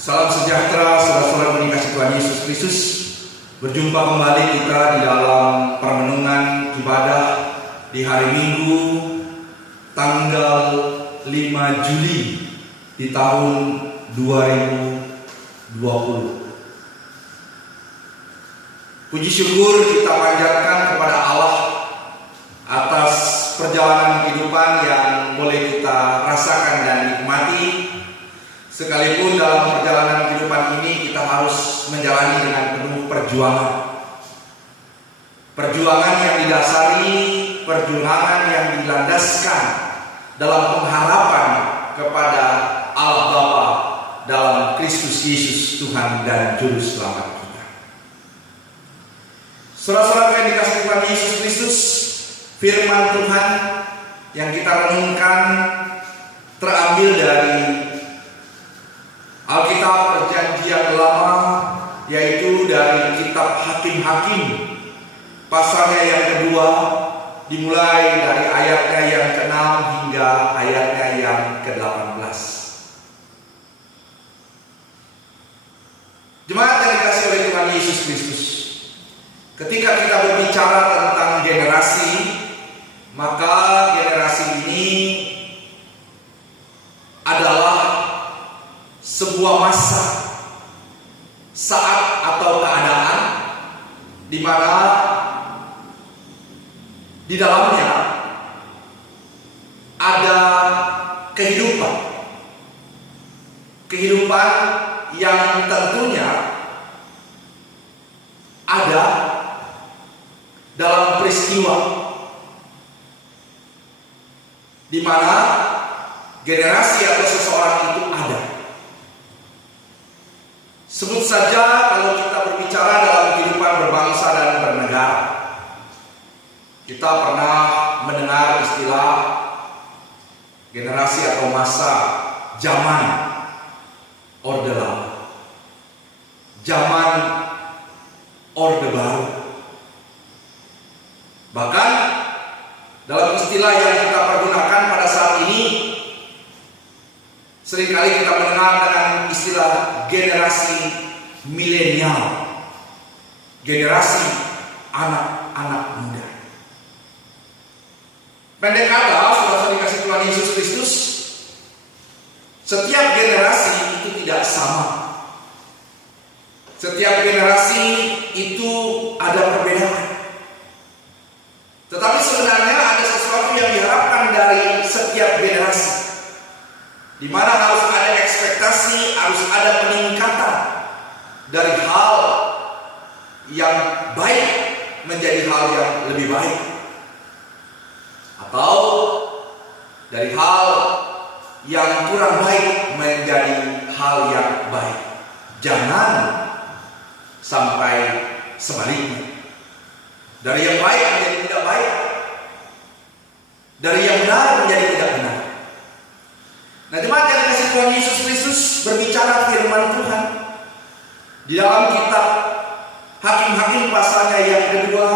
Salam sejahtera, saudara-saudara yang dikasihi Tuhan Yesus Kristus. Berjumpa kembali kita di dalam permenungan ibadah di hari Minggu tanggal 5 Juli di tahun 2020. Puji syukur kita panjatkan kepada Allah atas perjalanan kehidupan yang boleh kita rasakan dan nikmati. Sekalipun dalam perjalanan kehidupan ini kita harus menjalani dengan penuh perjuangan. Perjuangan yang didasari, perjuangan yang dilandaskan dalam pengharapan kepada Allah Bapa dalam Kristus Yesus Tuhan dan Juru Selamat kita. Saudara-saudara yang dikasihi Tuhan Yesus Kristus, firman Tuhan yang kita renungkan terambil dari Alkitab Perjanjian Lama, yaitu dari kitab Hakim-Hakim pasalnya yang kedua, dimulai dari ayatnya yang ke-6 hingga ayatnya yang ke-18. Jemaat yang dikasihi oleh Tuhan Yesus Kristus, ketika kita berbicara tentang generasi, maka generasi ini adalah sebuah masa, saat atau keadaan di mana di dalamnya ada kehidupan yang tentunya ada dalam peristiwa di mana generasi atau seseorang itu ada. Sebut saja kalau kita berbicara dalam kehidupan berbangsa dan bernegara, kita pernah mendengar istilah generasi atau masa zaman Orde Lama, zaman Orde Baru. Bahkan dalam istilah yang kita pergunakan pada saat ini, seringkali kita mendengar dengan istilah generasi milenial, generasi anak-anak muda. Pendek kata, saudara dikasihi Tuhan Yesus Kristus, setiap generasi itu tidak sama. Setiap generasi itu ada perbedaan. Tetapi sebenarnya ada sesuatu yang diharapkan dari setiap generasi, di mana harus ada ekspektasi, harus ada peningkatan dari hal yang baik menjadi hal yang lebih baik, atau dari hal yang kurang baik menjadi hal yang baik. Jangan sampai sebaliknya, dari yang baik menjadi tidak baik, dari yang benar menjadi tidak benar. Nah, jemaat yang dikasihi Tuhan Yesus Kristus, berbicara firman Tuhan di dalam kitab Hakim-Hakim pasalnya yang kedua,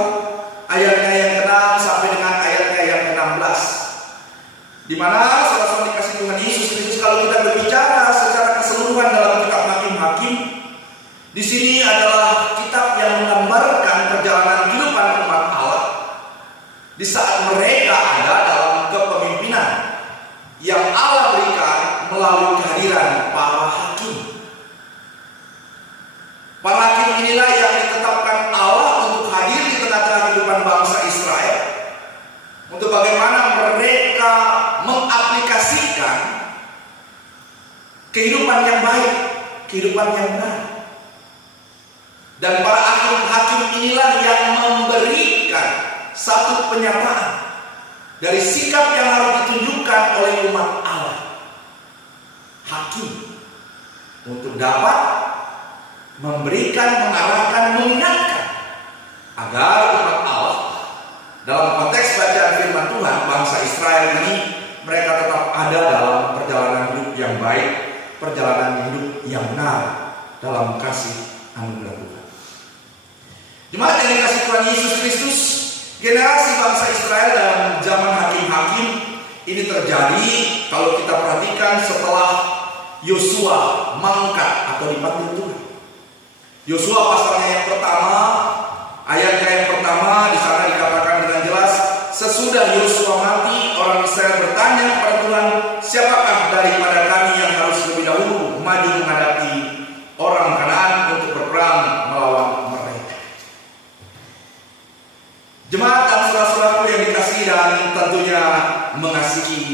ayatnya yang ke-6 sampai dengan ayatnya yang ke-16, di mana saudara-saudara dikasihi Tuhan Yesus Kristus, kalau kita berbicara secara keseluruhan dalam kitab Hakim-Hakim, di sini adalah kitab yang menggambarkan perjalanan kehidupan umat Allah di saat mereka ada dalam kepemimpinan yang Allah berikan melalui kehadiran para hakim. Para hakim inilah yang ditetapkan Allah untuk hadir di tengah-tengah kehidupan bangsa Israel, untuk bagaimana mereka mengaplikasikan kehidupan yang baik, kehidupan yang benar. Dan para hakim inilah yang memberikan satu penyataan dari sikap yang harus ditunjukkan oleh umat Allah, hakim, untuk dapat memberikan, mengarahkan, mengingatkan agar umat Allah dalam konteks bacaan firman Tuhan, bangsa Israel ini, mereka tetap ada dalam perjalanan hidup yang baik, perjalanan hidup yang benar dalam kasih anugerah Tuhan. Jemaat yang dikasihi Tuhan Yesus Kristus, generasi bangsa Israel dalam zaman hakim-hakim ini terjadi kalau kita perhatikan setelah Yosua mangkat atau dipanggil Tuhan. Yosua pasalnya yang pertama, ayatnya yang pertama, di sana dikatakan dengan jelas, sesudah Yosua mati, orang Israel bertanya kepada Tuhan, siapakah daripada kami yang harus lebih dahulu maju menghadapi orang Kanaan untuk berperang melawan mereka. Jemaat dan saudara-saudaraku yang dikasihi dan tentunya mengasihi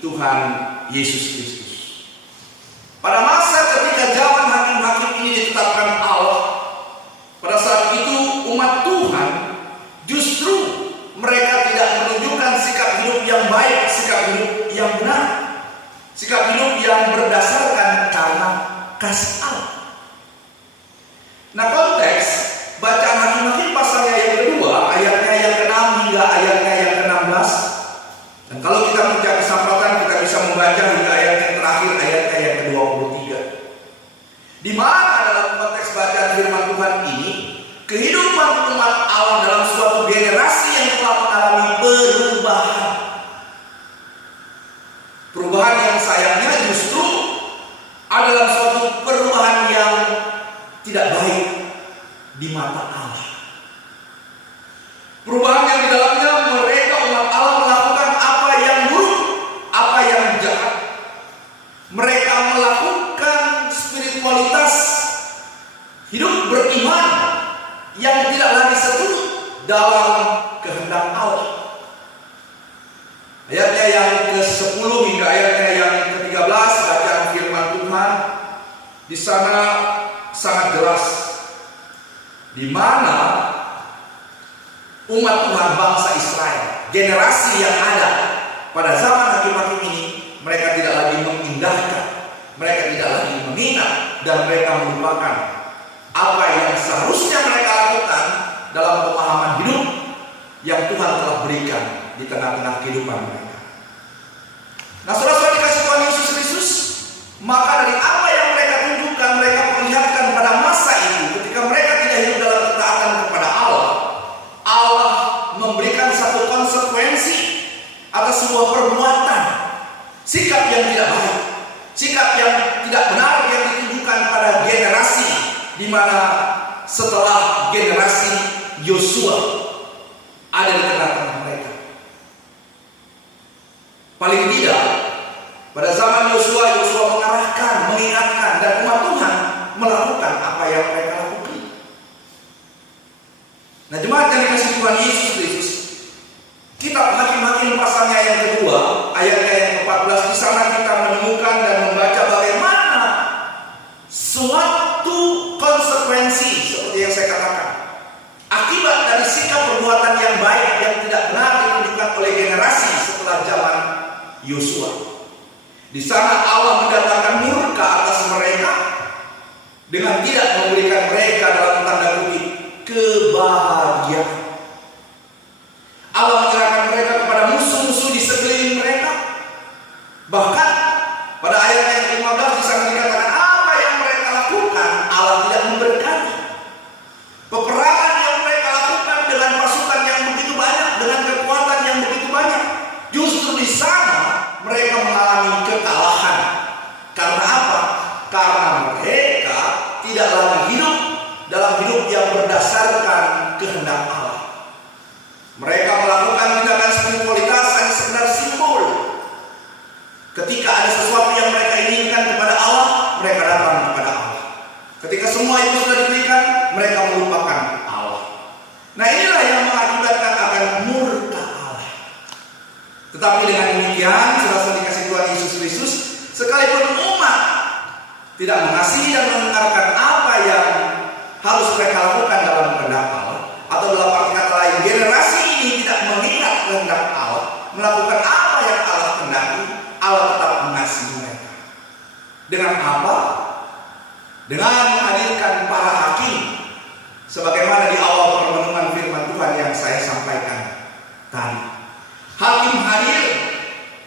Tuhan Yesus Kristus. Pada masa ketika zaman hakim-hakim ini ditetapkan Allah, pada saat itu umat Tuhan justru mereka tidak menunjukkan sikap hidup yang baik, sikap hidup yang benar, sikap hidup yang berdasarkan karena kasih Allah. Nah, konteks bacaan Hakim-Hakim pasalnya yang kedua, ayatnya yang ke-6 hingga ayatnya yang ke-16. Dan kalau kita punya kesempatan, kita bisa membaca hingga ayat yang terakhir, ayatnya yang ke-23. Di mana dalam konteks bacaan firman Tuhan ini, kehidupan umat Allah dalam suatu generasi yang telah mengalami perubahan. Perubahan yang sayangnya justru adalah suatu perubahan yang tidak baik di mata Allah. Perubahan yang di dalamnya mereka umat Allah melakukan apa yang buruk, apa yang jahat. Mereka melakukan spiritualitas hidup beriman yang tidak lagi seturut dalam kehendak Allah. Ayatnya yang ke-10 hingga ayatnya yang ke-13 bacaan firman Tuhan di sana sangat jelas di mana umat Tuhan bangsa Israel, generasi yang ada pada zaman hakim-hakim ini, mereka tidak lagi mengindahkan, mereka tidak lagi mengingat, dan mereka melupakan apa yang seharusnya mereka lakukan dalam pemahaman hidup yang Tuhan telah berikan di tengah-tengah kehidupan mereka. Nah, saudara-saudara dikasih Tuhan Yesus Kristus, maka dari apa yang mereka tunjukkan, mereka perlihatkan pada masa itu, ketika mereka tidak hidup dalam ketaatan kepada Allah, Allah memberikan satu konsekuensi atas sebuah perbuatan, sikap yang tidak baik, sikap yang tidak benar yang ditunjukkan pada generasi di mana setelah generasi Yosua ada di tengah-tengah mereka. Paling tidak pada zaman Yosua mengarahkan, mengingatkan, dan umat Tuhan melakukan apa yang mereka lakukan. Nah, jemaat yang dikasih Tuhan Yesus Kristus, kitab Hakim-Hakim pasalnya yang kedua, ayatnya yang ke-14, di sana kita menemukan dan membaca bagaimana suatu konsekuensi seperti yang saya katakan, akibat dari sikap perbuatan yang baik yang tidak benar ditunjukkan oleh generasi setelah zaman Yosua. Di sana Allah mendatangkan murka atas mereka dengan tidak memberikan mereka dalam tanda kutip kebahagiaan. Allah menyerahkan mereka kepada musuh-musuh di sekeliling mereka. Bahkan pada ayat yang ke-15 di sana dikatakan apa yang mereka lakukan Allah tidak memberkati. Peperangan yang mereka lakukan dengan pasukan yang begitu banyak, dengan kekuatan yang begitu banyak, justru di sana mereka mengalami kekalahan. Karena apa? Karena mereka tidak lagi hidup dalam hidup yang berdasarkan kehendak Allah. Mereka melakukan tindakan spiritualitas hanya sekedar simbol. Ketika ada sesuatu yang mereka inginkan kepada Allah, mereka datang kepada Allah. Ketika semua itu sudah diberikan, mereka melupakan Allah. Nah, inilah yang mengakibatkan akan murka Allah. Tetapi dengan demikian, saudara dikasih Tuhan Yesus Kristus, sekalipun umat tidak mengasihi dan mendengarkan apa yang harus mereka lakukan dalam kehendak Allah, atau dalam arti kata lain, generasi ini tidak mengingat kehendak Allah, melakukan apa yang Allah kehendaki, Allah tetap mengasihi mereka. Dengan apa? Dengan menghadirkan para hakim, sebagaimana di awal permenungan firman Tuhan yang saya sampaikan tadi. Hakim hadir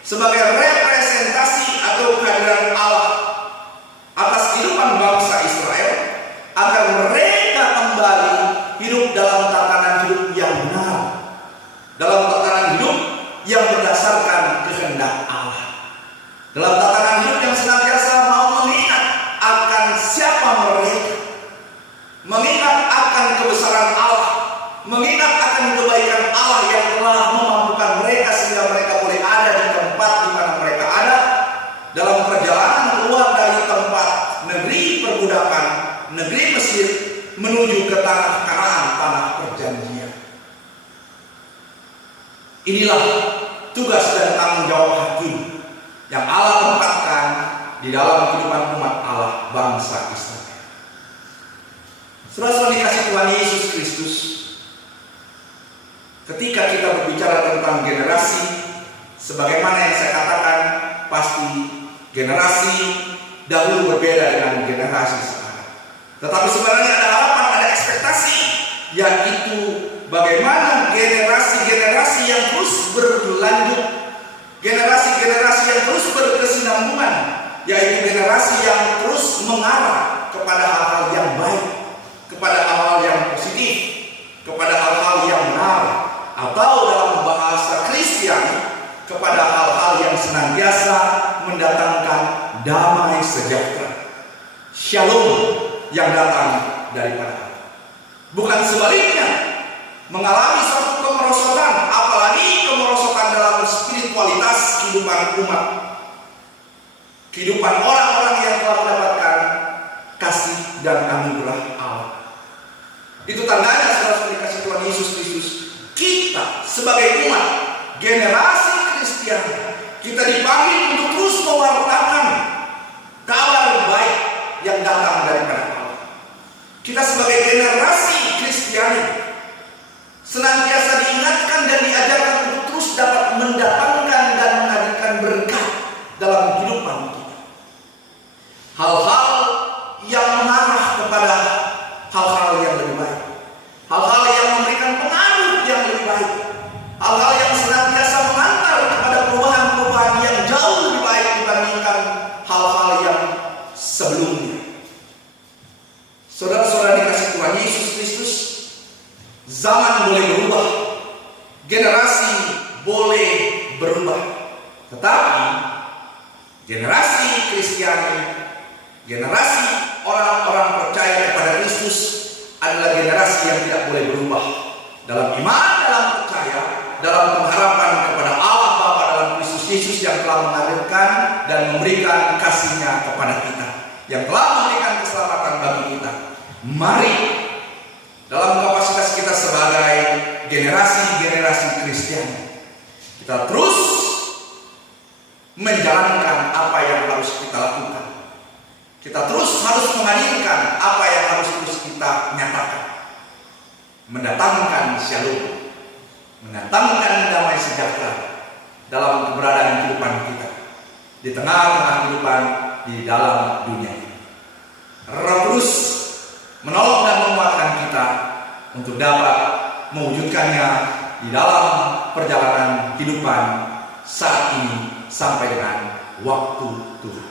sebagai representasi atau kehadiran Allah atas kehidupan bangsa Israel, agar mereka kembali hidup dalam tatanan hidup yang benar, dalam tatanan hidup yang berdasarkan kehendak Allah, dalam tatanan hidup yang senantiasa mau mengingat perbudakan negeri Mesir menuju ke tanah Kanaan, tanah perjanjian. Inilah tugas dan tanggung jawab hakim yang Allah tempatkan di dalam kehidupan umat Allah bangsa Israel. Saudara-saudara dikasih Tuhan Yesus Kristus, ketika kita berbicara tentang generasi, sebagaimana yang saya katakan, pasti generasi dahulu berbeda dengan generasi sekarang. Tetapi sebenarnya ada harapan, ada ekspektasi, yaitu bagaimana generasi-generasi yang terus berlanjut, generasi-generasi yang terus berkesinambungan, yaitu generasi yang terus mengarah kepada hal-hal yang baik, kepada hal-hal yang positif, kepada hal-hal yang benar, atau dalam bahasa Kristiani, kepada hal-hal yang senantiasa mendatangkan damai sejahtera, shalom yang datang daripada Allah. Bukan sebaliknya, mengalami suatu kemerosotan, apalagi kemerosotan dalam spiritualitas kehidupan umat, kehidupan orang-orang yang telah mendapatkan kasih dan anugerah Allah. Itu tandanya, saudara-saudara dikasih Tuhan Yesus Kristus, kita sebagai umat generasi Kristiani, kita dipanggil untuk terus mewartakan kabar baik yang datang daripada Allah. Kita sebagai generasi Kristiani senantiasa diingatkan dan diajarkan untuk terus dapat mendatangkan dan menghadirkan berkat dalam kehidupan kita. Hal-hal yang mengarah kepada hal-hal yang lebih baik, hal-hal yang memberikan pengaruh yang lebih baik, hal-hal yang senantiasa mengantar kepada perubahan-perubahan yang jauh lebih baik dibandingkan hal-hal yang sebelumnya. Saudara-saudara dikasih Tuhan Yesus Kristus, zaman boleh berubah, generasi boleh berubah, tetapi generasi Kristiani, generasi orang-orang percaya kepada Kristus adalah generasi yang tidak boleh berubah dalam iman, dalam percaya, dalam pengharapan kepada Allah Bapa dalam Kristus Yesus yang telah menghadirkan dan memberikan kasih-Nya kepada kita, yang telah memberikan keselamatan bagi kita. Mari dalam kapasitas kita sebagai generasi-generasi Kristiani, kita terus menjalankan apa yang harus kita lakukan. Kita terus harus menghadirkan apa yang harus terus kita nyatakan, mendatangkan shalom, mendatangkan damai sejahtera dalam keberadaan kehidupan kita, di tengah-tengah kehidupan di dalam dunia ini. Roh Kudus menolong dan menguatkan kita untuk dapat mewujudkannya di dalam perjalanan kehidupan saat ini sampai dengan waktu Tuhan.